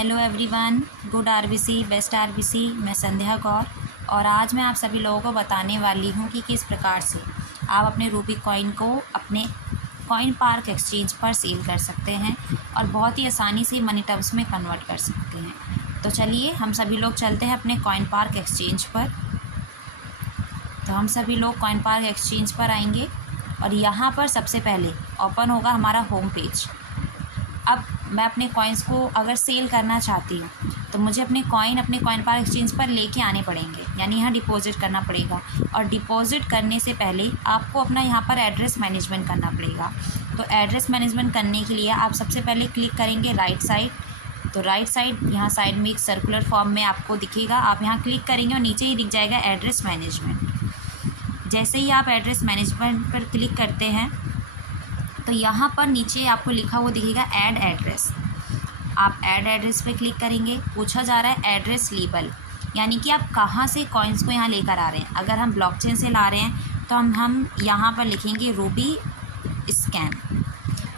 Hello everyone, good RBC, best RBC. मैं संध्या कौर और आज मैं आप सभी लोगों को बताने वाली हूँ कि किस प्रकार से आप अपने रूबी कॉइन को अपने कॉइन पार्क एक्सचेंज पर सेल कर सकते हैं और बहुत ही आसानी से मनी टर्म्स में कन्वर्ट कर सकते हैं। तो चलिए हम सभी लोग चलते हैं अपने कॉइन पार्क एक्सचेंज पर। तो हम सभी लोग कॉइन पार्क एक्सचेंज पर आएंगे और यहाँ पर सबसे पहले ओपन होगा हमारा होम पेज। अब मैं अपने कॉइन्स को अगर सेल करना चाहती हूँ तो मुझे अपने कॉइन पार्क एक्सचेंज पर लेके आने पड़ेंगे, यानी यहाँ डिपॉजिट करना पड़ेगा। और डिपॉजिट करने से पहले आपको अपना यहाँ पर एड्रेस मैनेजमेंट करना पड़ेगा। तो एड्रेस मैनेजमेंट करने के लिए आप सबसे पहले क्लिक करेंगे राइट साइड। तो राइट साइड यहाँ साइड में एक सर्कुलर फॉर्म में आपको दिखेगा, आप यहाँ क्लिक करेंगे और नीचे ही दिख जाएगा एड्रेस मैनेजमेंट। जैसे ही आप एड्रेस मैनेजमेंट पर क्लिक करते हैं तो यहाँ पर नीचे आपको लिखा हुआ दिखेगा ऐड एड्रेस। आप ऐड एड्रेस पे क्लिक करेंगे। पूछा जा रहा है एड्रेस लेबल, यानी कि आप कहाँ से कॉइन्स को यहाँ लेकर आ रहे हैं। अगर हम ब्लॉकचेन से ला रहे हैं तो हम यहाँ पर लिखेंगे रूबी स्कैन।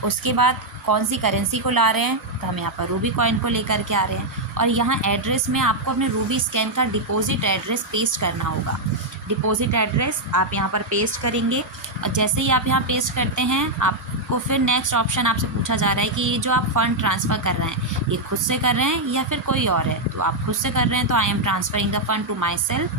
उसके बाद कौन सी करेंसी को ला रहे हैं तो हम यहाँ पर रूबी कॉइन को लेकर के आ रहे हैं। और यहाँ एड्रेस में आपको अपने रूबी स्कैन का डिपॉजिट एड्रेस पेस्ट करना होगा। डिपॉजिट एड्रेस आप यहाँ पर पेस्ट करेंगे और जैसे ही आप यहाँ पेस्ट करते हैं आपको फिर नेक्स्ट ऑप्शन आपसे पूछा जा रहा है कि ये जो आप फ़ंड ट्रांसफ़र कर रहे हैं ये खुद से कर रहे हैं या फिर कोई और है। तो आप खुद से कर रहे हैं तो I am transferring the fund to myself.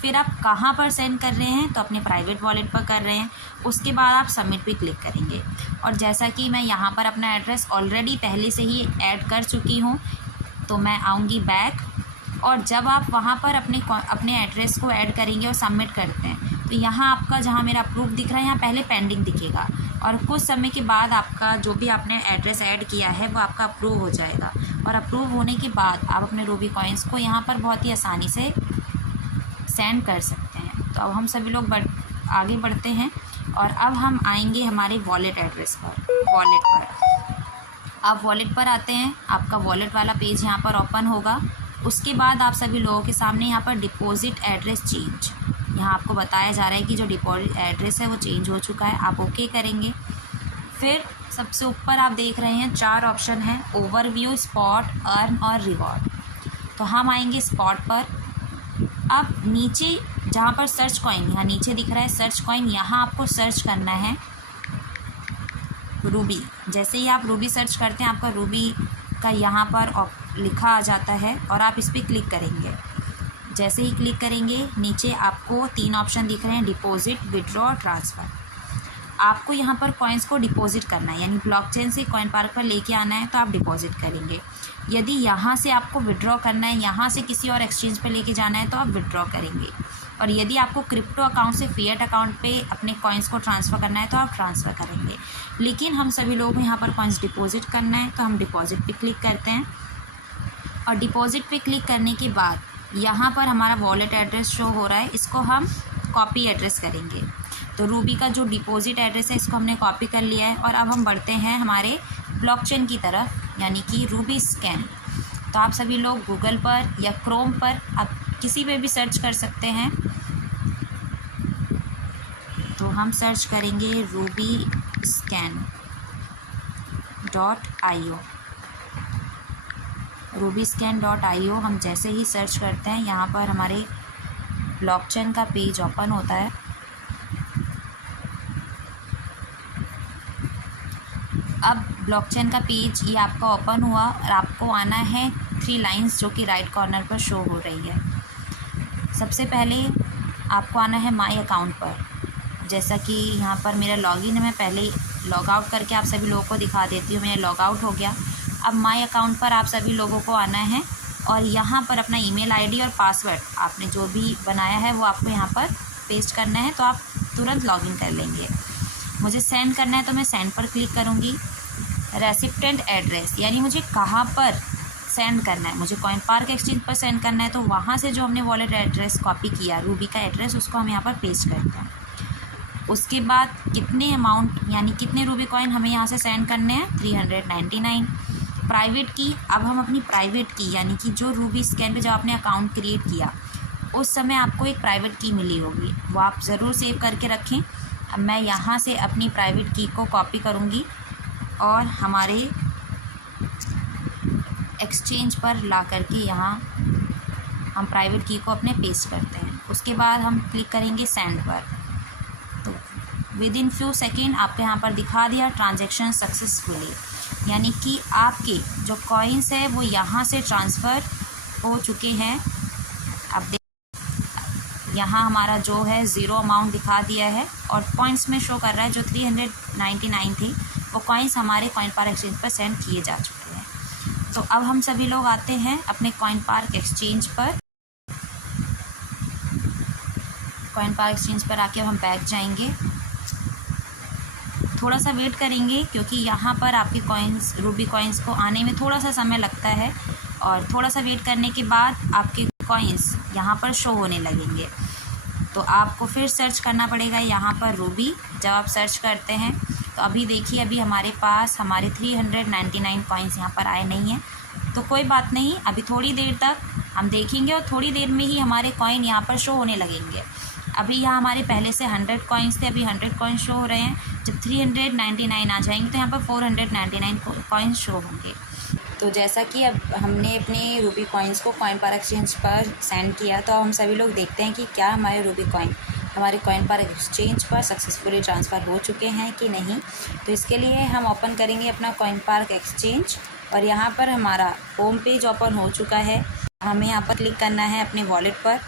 फिर आप कहाँ पर सेंड कर रहे हैं तो अपने प्राइवेट वॉलेट पर कर रहे हैं। उसके बाद आप सबमिट पे क्लिक करेंगे। और जैसा कि मैं यहाँ पर अपना एड्रेस ऑलरेडी पहले से ही ऐड कर चुकी हूँ तो मैं आऊँगी बैक। और जब आप वहाँ पर अपने एड्रेस को ऐड करेंगे और सबमिट करते हैं तो यहाँ आपका जहाँ मेरा अप्रूव दिख रहा है यहाँ पहले पेंडिंग दिखेगा और कुछ समय के बाद आपका जो भी आपने एड्रेस ऐड किया है वो आपका अप्रूव हो जाएगा। और अप्रूव होने के बाद आप अपने रूबी कॉइन्स को यहाँ पर बहुत ही आसानी से सेंड कर सकते हैं। तो अब हम सभी लोग आगे बढ़ते हैं और अब हम आएंगे हमारे वॉलेट एड्रेस पर, वॉलेट पर। आप वॉलेट पर आते हैं, आपका वॉलेट वाला पेज यहाँ पर ओपन होगा। उसके बाद आप सभी लोगों के सामने यहाँ पर डिपॉजिट एड्रेस चेंज, यहाँ आपको बताया जा रहा है कि जो डिपॉजिट एड्रेस है वो चेंज हो चुका है। आप ओके करेंगे। फिर सबसे ऊपर आप देख रहे हैं 4 ऑप्शन हैं, ओवरव्यू, स्पॉट, अर्न और रिवॉर्ड। तो हम आएंगे स्पॉट पर। अब नीचे जहाँ पर सर्च कॉइन, यहाँ नीचे दिख रहा है सर्च कॉइन, यहाँ आपको सर्च करना है रूबी। जैसे ही आप रूबी सर्च करते हैं आपका रूबी का यहाँ पर लिखा आ जाता है और आप इस पर क्लिक करेंगे। जैसे ही क्लिक करेंगे नीचे आपको 3 ऑप्शन दिख रहे हैं, डिपॉजिट, विड्रॉ और ट्रांसफ़र। आपको यहाँ पर कॉइन्स को डिपॉजिट करना है, यानी ब्लॉकचेन से कॉइन पार्क पर लेके आना है तो आप डिपॉजिट करेंगे। यदि यहाँ से आपको विड्रॉ करना है, यहाँ से किसी और एक्सचेंज पर लेके जाना है तो आप विड्रॉ करेंगे। और यदि आपको क्रिप्टो अकाउंट से फिएट अकाउंट पे अपने कॉइन्स को ट्रांसफ़र करना है तो आप ट्रांसफ़र करेंगे। लेकिन हम सभी लोगों को यहाँ पर कॉइन्स डिपॉजिट करना है तो हम डिपॉजिट पे क्लिक करते हैं। और डिपॉजिट पे क्लिक करने के बाद यहाँ पर हमारा वॉलेट एड्रेस शो हो रहा है, इसको हम कॉपी एड्रेस करेंगे। तो रूबी का जो डिपॉजिट एड्रेस है इसको हमने कॉपी कर लिया है और अब हम बढ़ते हैं हमारे ब्लॉकचेन की तरफ, यानी कि रूबी स्कैन। तो आप सभी लोग गूगल पर या क्रोम पर आप किसी पे भी सर्च कर सकते हैं। तो हम सर्च करेंगे रूबी स्कैन .io। रूबीस्कैन.io हम जैसे ही सर्च करते हैं यहाँ पर हमारे ब्लॉकचेन का पेज ओपन होता है। अब ब्लॉकचेन का पेज ये आपका ओपन हुआ और आपको आना है 3 लाइंस जो कि राइट कॉर्नर पर शो हो रही है। सबसे पहले आपको आना है माई अकाउंट पर। जैसा कि यहाँ पर मेरा लॉगिन है, मैं पहले लॉग आउट करके आप सभी लोगों को दिखा देती हूँ। मेरा लॉग आउट हो गया। अब माई अकाउंट पर आप सभी लोगों को आना है और यहाँ पर अपना ईमेल आईडी और पासवर्ड आपने जो भी बनाया है वो आपको यहाँ पर पेस्ट करना है तो आप तुरंत लॉगिन कर लेंगे। मुझे सेंड करना है तो मैं सेंड पर क्लिक करूँगी। रेसिप्टेंट एड्रेस, यानी मुझे कहाँ पर सेंड करना है, मुझे कॉइन पार्क एक्सचेंज पर सेंड करना है तो वहाँ से जो हमने वॉलेट एड्रेस कॉपी किया रूबी का एड्रेस उसको हम यहाँ पर पेस्ट करते हैं। उसके बाद कितने अमाउंट, यानी कितने रूबी कॉइन हमें यहाँ से सेंड करने हैं, 399। प्राइवेट की, अब हम अपनी प्राइवेट की, यानी कि जो रूबी स्कैन पे जब आपने अकाउंट क्रिएट किया उस समय आपको एक प्राइवेट की मिली होगी, वो आप ज़रूर सेव करके रखें। अब मैं यहाँ से अपनी प्राइवेट की को कॉपी करूँगी और हमारे एक्सचेंज पर ला करके यहाँ हम प्राइवेट की को अपने पेस्ट करते हैं। उसके बाद हम क्लिक करेंगे सेंड पर। तो विद इन फ्यू सेकेंड आपको यहाँ पर दिखा दिया ट्रांजैक्शन सक्सेसफुली, यानी कि आपके जो कॉइन्स है वो यहाँ से ट्रांसफ़र हो चुके हैं। अब यहाँ हमारा जो है ज़ीरो अमाउंट दिखा दिया है और पॉइंट्स में शो कर रहा है जो 399 थे वो कॉइन्स हमारे कॉइन पार्क एक्सचेंज पर सेंड किए जा चुके हैं। तो अब हम सभी लोग आते हैं अपने कॉइन पार्क एक्सचेंज पर। कॉइन पार्क एक्सचेंज पर आके हम बैक जाएंगे, थोड़ा सा वेट करेंगे क्योंकि यहाँ पर आपके कॉइन्स रूबी कॉइन्स को आने में थोड़ा सा समय लगता है और थोड़ा सा वेट करने के बाद आपके कॉइन्स यहाँ पर शो होने लगेंगे। तो आपको फिर सर्च करना पड़ेगा यहाँ पर रूबी। जब आप सर्च करते हैं तो अभी देखिए अभी हमारे पास हमारे 399 कॉइन्स यहाँ पर आए नहीं हैं। तो कोई बात नहीं, अभी थोड़ी देर तक हम देखेंगे और थोड़ी देर में ही हमारे कॉइन यहाँ पर शो होने लगेंगे। अभी यहाँ हमारे पहले से 100 कॉइन्स थे, अभी 100 कॉइन्स शो हो रहे हैं। जब 399 आ जाएंगे तो यहाँ पर 499 कॉइन्स शो होंगे। तो जैसा कि अब हमने अपने रूबी कॉइन्स को कॉइन पार्क एक्सचेंज पर सेंड किया, तो हम सभी लोग देखते हैं कि क्या हमारे रूबी कॉइन हमारे कॉइन पार्क एक्सचेंज पर सक्सेसफुली ट्रांसफ़र हो चुके हैं कि नहीं। तो इसके लिए हम ओपन करेंगे अपना कॉइन पार्क एक्सचेंज और यहाँ पर हमारा होम पेज ओपन हो चुका है। हमें यहाँ पर क्लिक करना है अपने वॉलेट पर।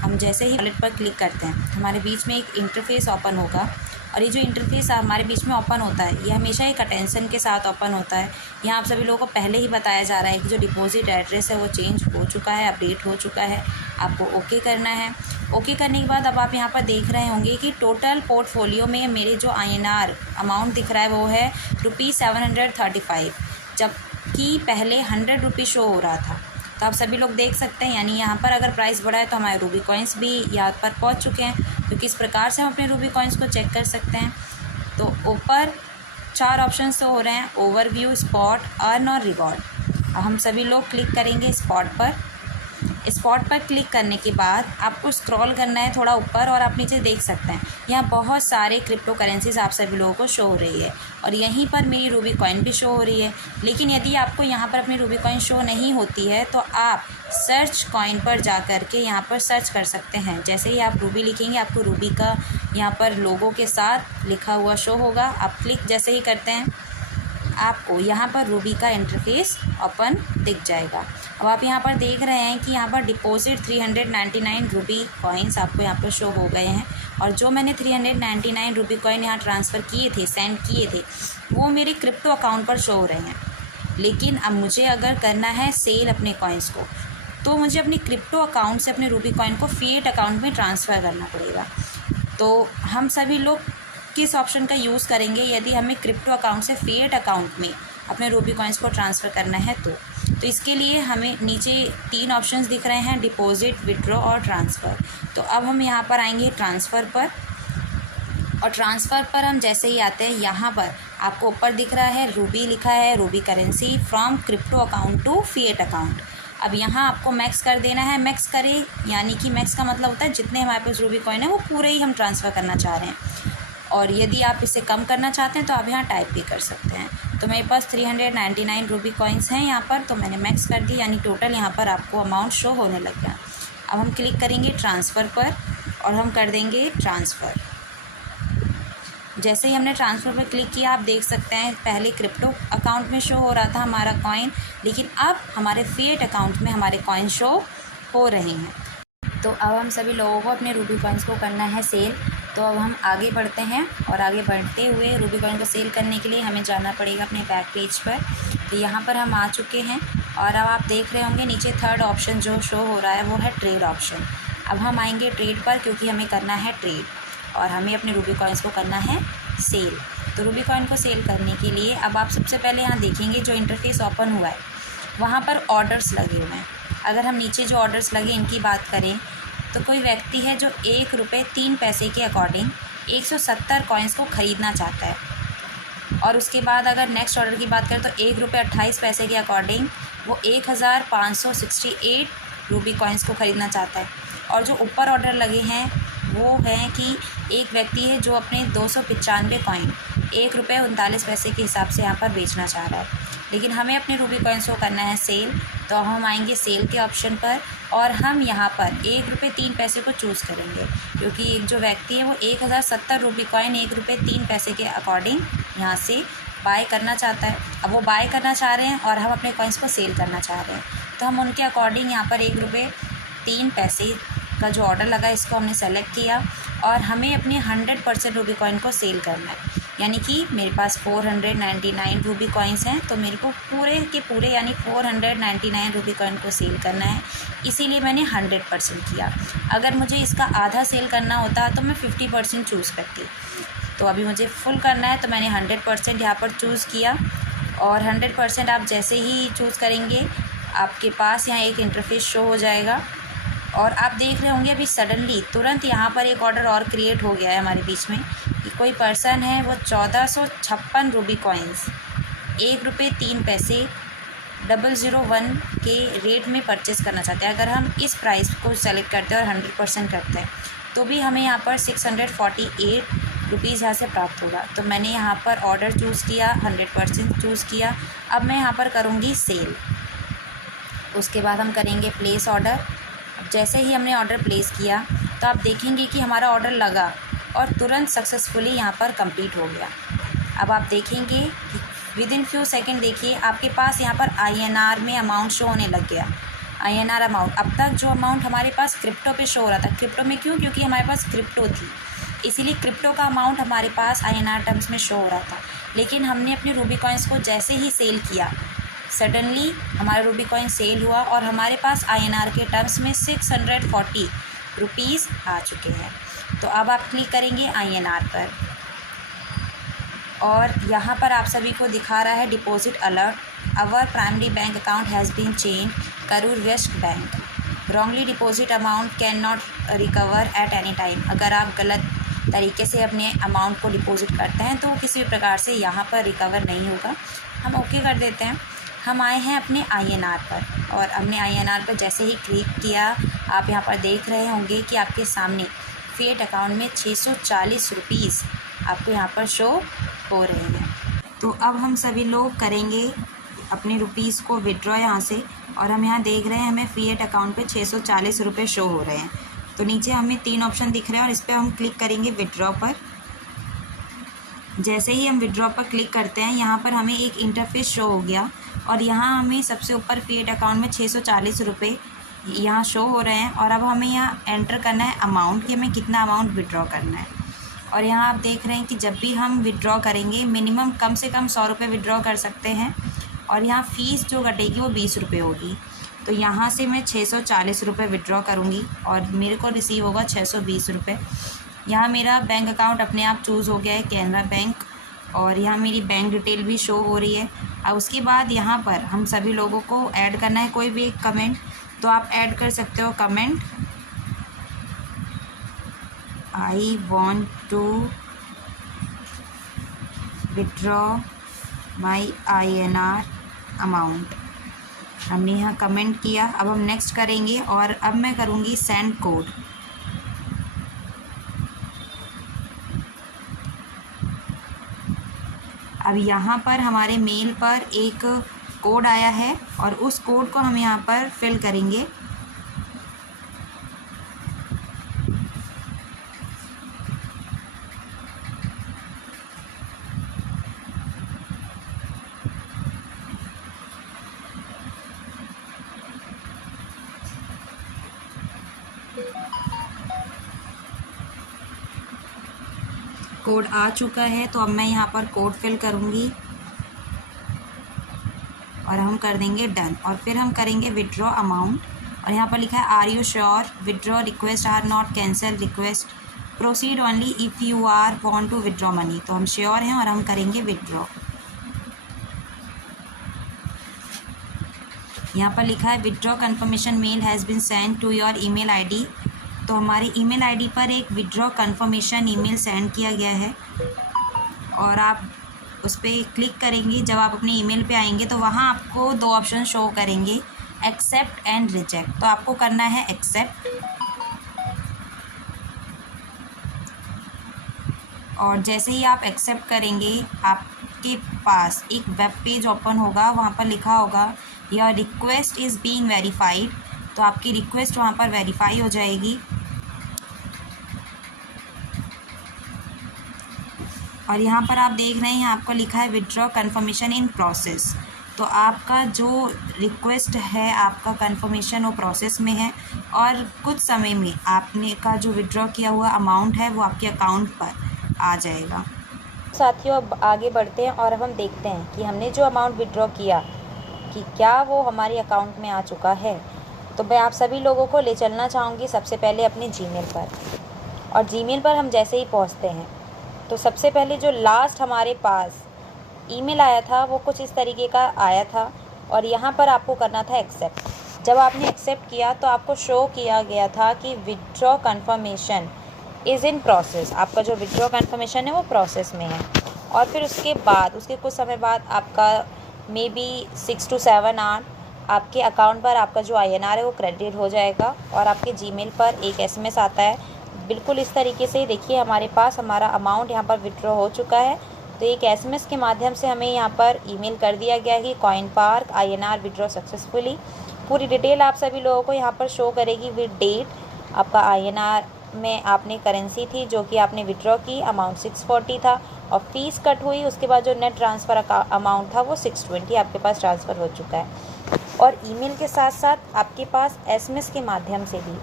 हम जैसे ही वॉलेट पर क्लिक करते हैं हमारे बीच में एक इंटरफेस ओपन होगा और ये जो इंटरफेस हमारे बीच में ओपन होता है ये हमेशा एक अटेंशन के साथ ओपन होता है। यहाँ आप सभी लोगों को पहले ही बताया जा रहा है कि जो डिपॉजिट एड्रेस है वो चेंज हो चुका है, अपडेट हो चुका है। आपको ओके करना है। ओके करने के बाद अब आप यहाँ पर देख रहे होंगे कि टोटल पोर्टफोलियो में मेरे जो INR अमाउंट दिख रहा है वो है ₹735, जबकि पहले 100 रुपये शो हो रहा था। तो आप सभी लोग देख सकते हैं, यानी यहाँ पर अगर प्राइस बढ़ा है तो हमारे रूबी कॉइन्स भी यहाँ पर पहुँच चुके हैं। क्योंकि इस प्रकार से हम अपने रूबी कॉइन्स को चेक कर सकते हैं। तो ऊपर 4 ऑप्शन तो हो रहे हैं, ओवरव्यू, स्पॉट, अर्न और रिवॉर्ड। अब हम सभी लोग क्लिक करेंगे स्पॉट पर। स्पॉट पर क्लिक करने के बाद आपको स्क्रॉल करना है थोड़ा ऊपर और आप नीचे देख सकते हैं यहाँ बहुत सारे क्रिप्टो करेंसीज आप सभी लोगों को शो हो रही है और यहीं पर मेरी रूबी कॉइन भी शो हो रही है। लेकिन यदि आपको यहाँ पर अपनी रूबी कॉइन शो नहीं होती है तो आप सर्च कॉइन पर जा कर के यहाँ पर सर्च कर सकते हैं। जैसे ही आप रूबी लिखेंगे आपको रूबी का यहाँ पर लोगो के साथ लिखा हुआ शो होगा। आप क्लिक जैसे ही करते हैं आपको यहाँ पर रूबी का इंटरफेस ओपन दिख जाएगा। अब आप यहाँ पर देख रहे हैं कि यहाँ पर डिपॉजिट 399 रूबी कॉइन्स आपको यहाँ पर शो हो गए हैं और जो मैंने 399 रूबी कॉइन यहाँ ट्रांसफ़र किए थे, सेंड किए थे, वो मेरे क्रिप्टो अकाउंट पर शो हो रहे हैं। लेकिन अब मुझे अगर करना है सेल अपने कॉइन्स को तो मुझे अपने क्रिप्टो अकाउंट से अपने रूबी कॉइन को फिएट अकाउंट में ट्रांसफ़र करना पड़ेगा। तो हम सभी लोग किस ऑप्शन का यूज़ करेंगे यदि हमें क्रिप्टो अकाउंट से फिएट अकाउंट में अपने रूबी कॉइन्स को ट्रांसफ़र करना है तो इसके लिए हमें नीचे 3 ऑप्शंस दिख रहे हैं, डिपॉजिट, विड्रॉ और ट्रांसफ़र। तो अब हम यहाँ पर आएंगे ट्रांसफ़र पर और ट्रांसफ़र पर हम जैसे ही आते हैं यहाँ पर आपको ऊपर दिख रहा है रूबी लिखा है, Ruby currency from crypto account to fiat account. अब यहाँ आपको मैक्स कर देना है। मैक्स करें यानी कि मैक्स का मतलब होता है जितने हमारे पास रूबी कॉइन है वो पूरे ही हम ट्रांसफ़र करना चाह रहे हैं और यदि आप इसे कम करना चाहते हैं तो आप यहाँ टाइप भी कर सकते हैं। तो मेरे पास 399 रूबी कॉइन्स हैं यहाँ पर, तो मैंने मैक्स कर दी, यानी टोटल यहाँ पर आपको अमाउंट शो होने लग गया। अब हम क्लिक करेंगे ट्रांसफ़र पर और हम कर देंगे ट्रांसफ़र। जैसे ही हमने ट्रांसफ़र पर क्लिक किया आप देख सकते हैं पहले क्रिप्टो अकाउंट में शो हो रहा था हमारा कॉइन, लेकिन अब हमारे फिएट अकाउंट में हमारे कॉइन शो हो रहे हैं। तो अब हम सभी लोगों को अपने रूबी कॉइन्स को करना है सेल। तो अब हम आगे बढ़ते हैं और आगे बढ़ते हुए रूबी कॉइन को सेल करने के लिए हमें जाना पड़ेगा अपने बैक पेज पर। तो यहाँ पर हम आ चुके हैं और अब आप देख रहे होंगे नीचे 3rd ऑप्शन जो शो हो रहा है वो है ट्रेड ऑप्शन। अब हम आएंगे ट्रेड पर क्योंकि हमें करना है ट्रेड और हमें अपने रूबी कॉइन्स को करना है सेल। तो रूबी कॉइन को सेल करने के लिए अब आप सबसे पहले यहाँ देखेंगे जो इंटरफेस ओपन हुआ है वहाँ पर ऑर्डर्स लगे हुए हैं। अगर हम नीचे जो ऑर्डर्स लगे इनकी बात करें तो कोई व्यक्ति है जो ₹1.03 के अकॉर्डिंग 170 कॉइन्स को ख़रीदना चाहता है और उसके बाद अगर नेक्स्ट ऑर्डर की बात करें तो ₹1.28 के अकॉर्डिंग वो 1568 रूबी कॉइन्स को ख़रीदना चाहता है। और जो ऊपर ऑर्डर लगे हैं वो हैं कि एक व्यक्ति है जो अपने 295 कॉइन ₹1.39 के हिसाब से यहाँ पर बेचना चाह रहा है। लेकिन हमें अपने रूबी कॉइन्स को करना है सेल। तो हम आएंगे सेल के ऑप्शन पर और हम यहाँ पर ₹1.03 को चूज़ करेंगे, क्योंकि एक जो व्यक्ति है वो 1070 रूबी कॉइन ₹1.03 के अकॉर्डिंग यहाँ से बाय करना चाहता है। अब वो बाय करना चाह रहे हैं और हम अपने कॉइन्स को सेल करना चाह रहे हैं, तो हम उनके अकॉर्डिंग यहाँ पर ₹1.03 का जो ऑर्डर लगा इसको हमने सेलेक्ट किया और हमें अपने 100% रूबी कॉइन को सेल करना है। यानी कि मेरे पास 499 रूबी कॉइन्स हैं, तो मेरे को पूरे के पूरे यानी 499 रूबी कॉइन को सेल करना है, इसीलिए मैंने 100% किया। अगर मुझे इसका आधा सेल करना होता तो मैं 50% चूज़ करती। तो अभी मुझे फुल करना है तो मैंने 100% यहाँ पर चूज़ किया। और 100% आप जैसे ही चूज़ करेंगे आपके पास यहाँ एक इंटरफेस शो हो जाएगा और आप देख रहे होंगे अभी सडनली तुरंत यहाँ पर एक ऑर्डर और क्रिएट हो गया है हमारे बीच में कि कोई पर्सन है वो 1456 रूबी कॉइन्स ₹1.03 001 के रेट में परचेस करना चाहते हैं। अगर हम इस प्राइस को सेलेक्ट करते हैं और 100% करते हैं तो भी हमें यहाँ पर 648 रुपीज़ यहाँ से प्राप्त होगा। तो मैंने यहाँ पर ऑर्डर चूज़ किया, 100% चूज़ किया। अब मैं यहाँ पर करूँगी सेल। उसके बाद हम करेंगे प्लेस ऑर्डर। जैसे ही हमने ऑर्डर प्लेस किया तो आप देखेंगे कि हमारा ऑर्डर लगा और तुरंत सक्सेसफुली यहाँ पर कंप्लीट हो गया। अब आप देखेंगे कि विदिन फ्यू सेकंड देखिए आपके पास यहाँ पर INR में अमाउंट शो होने लग गया। INR अमाउंट, अब तक जो अमाउंट हमारे पास क्रिप्टो पे शो हो रहा था, क्रिप्टो में क्यों, क्योंकि हमारे पास क्रिप्टो थी, इसीलिए क्रिप्टो का अमाउंट हमारे पास INR टर्म्स में शो हो रहा था। लेकिन हमने अपने रूबी कॉइन्स को जैसे ही सेल किया सडनली हमारा रूबी कॉइन सेल हुआ और हमारे पास INR के टर्म्स में 640 रुपीज़ आ चुके हैं। तो अब आप क्लिक करेंगे INR पर और यहाँ पर आप सभी को दिखा रहा है deposit alert, our primary bank account has been change Karur Vysya bank, wrongly deposit amount can not recover at any time. अगर आप गलत तरीके से अपने अमाउंट को डिपॉजिट करते हैं तो किसी भी प्रकार से यहाँ पर रिकवर नहीं होगा। हम ओके कर देते हैं। हम आए हैं अपने INR पर और हमने INR पर जैसे ही क्लिक किया आप यहाँ पर देख रहे होंगे कि आपके सामने फ़िएट अकाउंट में 640 रुपीज़ आपको यहाँ पर शो हो रहे हैं। तो अब हम सभी लोग करेंगे अपने रुपीज़ को विड्रॉ यहाँ से और हम यहाँ देख रहे हैं हमें फ़िएट अकाउंट पे 640 रुपये शो हो रहे हैं। तो नीचे हमें 3 ऑप्शन दिख रहे हैं और इस पर हम क्लिक करेंगे विड्रॉ पर। जैसे ही हम विड्रॉ पर क्लिक करते हैं यहाँ पर हमें एक इंटरफेस शो हो गया और यहाँ हमें सबसे ऊपर फ़िएट अकाउंट में 640 रुपये यहाँ शो हो रहे हैं। और अब हमें यहाँ एंटर करना है अमाउंट कि हमें कितना अमाउंट विड्रॉ करना है। और यहाँ आप देख रहे हैं कि जब भी हम विड्रॉ करेंगे मिनिमम कम से कम 100 रुपये विड्रॉ कर सकते हैं और यहाँ फ़ीस जो कटेगी वो 20 रुपये होगी। तो यहाँ से मैं 640 रुपये विड्रॉ करूँगी और मेरे को रिसीव होगा 620 रुपये। यहाँ मेरा बैंक अकाउंट अपने आप चूज़ हो गया है कैनरा बैंक और यहाँ मेरी बैंक डिटेल भी शो हो रही है। अब उसके बाद यहाँ पर हम सभी लोगों को ऐड करना है कोई भी एक कमेंट, तो आप ऐड कर सकते हो comment, I want to withdraw my INR amount. हमने यहाँ कमेंट किया। अब हम नेक्स्ट करेंगे और अब मैं करूँगी सेंड कोड। अब यहाँ पर हमारे मेल पर एक कोड आया है और उस कोड को हम यहाँ पर फिल करेंगे। कोड आ चुका है तो अब मैं यहाँ पर कोड फिल करूँगी और हम कर देंगे डन और फिर हम करेंगे विड्रॉ अमाउंट। और यहाँ पर लिखा है are you sure withdraw request are not cancel request proceed only if you are want to withdraw money. तो हम श्योर हैं और हम करेंगे विड्रॉ। यहाँ पर लिखा है withdraw confirmation mail has been send to your email ID। तो हमारे ईमेल ID पर एक विड्रॉ कन्फर्मेशन ईमेल सेंड किया गया है और आप उस पर क्लिक करेंगे। जब आप अपने ईमेल पे आएंगे तो वहाँ आपको 2 ऑप्शन शो करेंगे, एक्सेप्ट एंड रिजेक्ट। तो आपको करना है एक्सेप्ट और जैसे ही आप एक्सेप्ट करेंगे आप आपके पास एक वेब पेज ओपन होगा, वहाँ पर लिखा होगा your request is being verified. तो आपकी रिक्वेस्ट वहाँ पर वेरीफाई हो जाएगी और यहाँ पर आप देख रहे हैं आपको लिखा है विड्रॉ कन्फर्मेशन इन प्रोसेस। तो आपका जो रिक्वेस्ट है, आपका कन्फर्मेशन वो प्रोसेस में है और कुछ समय में आपने का जो विड्रॉ किया हुआ अमाउंट है वो आपके अकाउंट पर आ जाएगा। साथियों, अब आगे बढ़ते हैं और अब हम देखते हैं कि हमने जो अमाउंट विड्रॉ किया कि क्या वो हमारे अकाउंट में आ चुका है। तो मैं आप सभी लोगों को ले चलना चाहूँगी सबसे पहले अपने जीमेल पर। और जीमेल पर हम जैसे ही पहुँचते हैं तो सबसे पहले जो लास्ट हमारे पास ईमेल आया था वो कुछ इस तरीके का आया था और यहाँ पर आपको करना था एक्सेप्ट। जब आपने एक्सेप्ट किया तो आपको शो किया गया था कि withdraw confirmation is in process. आपका जो विड्रॉ कन्फर्मेशन है वो प्रोसेस में है। और फिर उसके कुछ समय बाद आपका मे बी 6 to 7 आवर आपके अकाउंट पर आपका जो INR है वो क्रेडिट हो जाएगा और आपके जीमेल पर एक SMS आता है। बिल्कुल इस तरीके से देखिए हमारे पास हमारा अमाउंट यहाँ पर विड्रॉ हो चुका है। तो एक SMS के माध्यम से हमें यहाँ पर ईमेल कर दिया गया है कि coin park INR withdraw successfully. पूरी डिटेल आप सभी लोगों को यहाँ पर शो करेगी विद डेट। आपका INR में आपने करेंसी थी जो कि आपने विड्रॉ की, अमाउंट 640 था और फीस कट हुई। उसके बाद जो नेट ट्रांसफ़र अमाउंट था वो 620 आपके पास ट्रांसफ़र हो चुका है। और ईमेल के साथ साथ आपके पास SMS के माध्यम से भी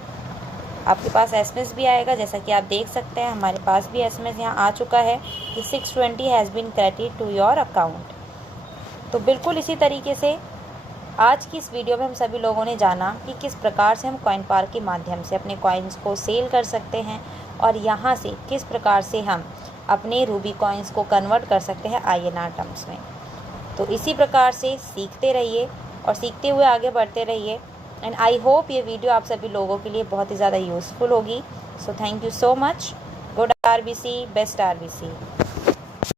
आपके पास SMS भी आएगा। जैसा कि आप देख सकते हैं हमारे पास भी SMS यहाँ आ चुका है कि 620 has been credited to your account. तो बिल्कुल इसी तरीके से आज की इस वीडियो में हम सभी लोगों ने जाना कि किस प्रकार से हम कॉइन पार्क के माध्यम से अपने कॉइन्स को सेल कर सकते हैं और यहाँ से किस प्रकार से हम अपने रूबी कॉइन्स को कन्वर्ट कर सकते हैं INR टर्म्स में। तो इसी प्रकार से सीखते रहिए और सीखते हुए आगे बढ़ते रहिए। एंड आई होप ये वीडियो आप सभी लोगों के लिए बहुत ही ज़्यादा यूज़फुल होगी। So thank you so much. Good RBC, best RBC।